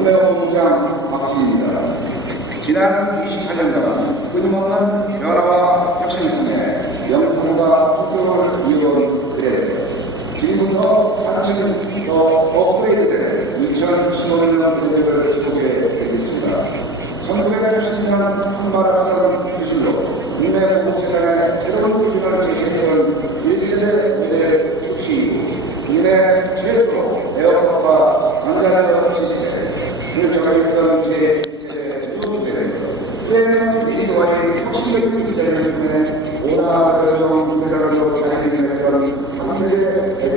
국내원장 박지입니다. 지난 28년간 끊임없는 변화와 혁신을 통해 명성과 국격을 이어온 그대 지금부터 한층 더 업그레이드된 2015년 대회를 지속해 드리겠습니다. 1980년 한마라산 기술로 국내 보복재단의 새로운 기준을 제시했던 1세대 미래 출시 국내 최초로 에어컨과 전자레인지 시스템 그를 정했던 제2세대 유도주택 이에는 미시와의 혁신적인 기자를 통해 오나 결정 세상으로 자리했던 3세대